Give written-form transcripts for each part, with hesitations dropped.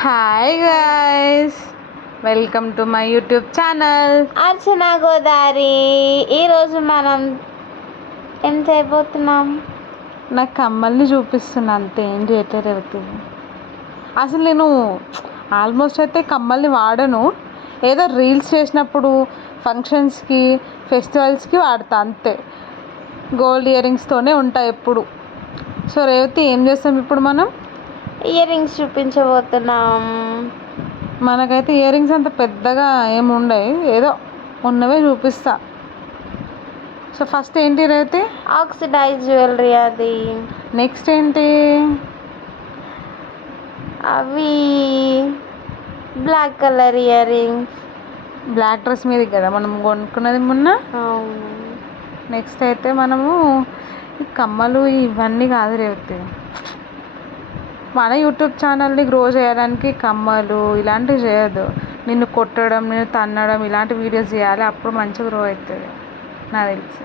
Hi guys, welcome to my YouTube channel Archana Godari. ఈరోజు మనం ఏం చేయబోతున్నాం? నాకు కమ్మల్ని చూపిస్తున్నా, అంతే, ఏం చేయట్లేదు అవుతుంది. అసలు నేను ఆల్మోస్ట్ అయితే కమ్మల్ని వాడను, ఏదో రీల్స్ చేసినప్పుడు ఫంక్షన్స్కి ఫెస్టివల్స్కి వాడతా అంతే. గోల్డ్ ఇయర్ రింగ్స్తోనే ఉంటాయి ఎప్పుడు. సో రేవతి, ఏం చేస్తాం ఇప్పుడు మనం? ఇయర్ రింగ్స్ చూపించబోతున్నాం. మనకైతే ఇయర్ రింగ్స్ అంత పెద్దగా ఏమి ఉండవు, ఏదో ఉన్నవే చూపిస్తా. సో ఫస్ట్ ఏంటి రేవతి? Oxidize jewellery. అది నెక్స్ట్ ఏంటి? అవి black colour ear rings. Black dress మీద కదా మనం కొనుక్కున్నది మొన్న. అవును. నెక్స్ట్ అయితే మనము ఈ కమ్మలు ఇవన్నీ కాదు రేవతి, మన యూట్యూబ్ ఛానల్ని గ్రో చేయడానికి కమ్మలు ఇలాంటివి చేయొద్దు. నిన్ను కొట్టడం, నిన్ను తన్నడం, ఇలాంటి వీడియోస్ చేయాలి, అప్పుడు మంచిగా గ్రో అవుతుంది నాకు తెలిసి.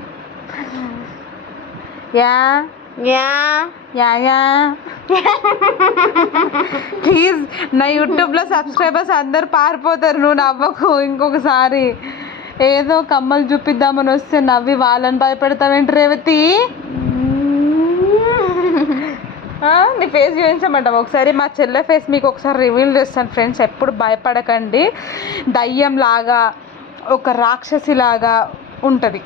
Yeah yeah yeah yeah please, నా యూట్యూబ్లో సబ్స్క్రైబర్స్ అందరు పారిపోతారు, నువ్వు నవ్వకు. ఇంకొకసారి ఏదో కమ్మలు చూపిద్దామని వస్తే నవ్వి వాళ్ళని భయపెడతావేంటి రేవతి? నీ ఫేస్ చూపించమంటావు ఒకసారి? మా చెల్లె ఫేస్ మీకు ఒకసారి రివీల్ చేస్తాను ఫ్రెండ్స్. ఎప్పుడు భయపడకండి, దయ్యంలాగా ఒక రాక్షసిలాగా ఉంటుంది.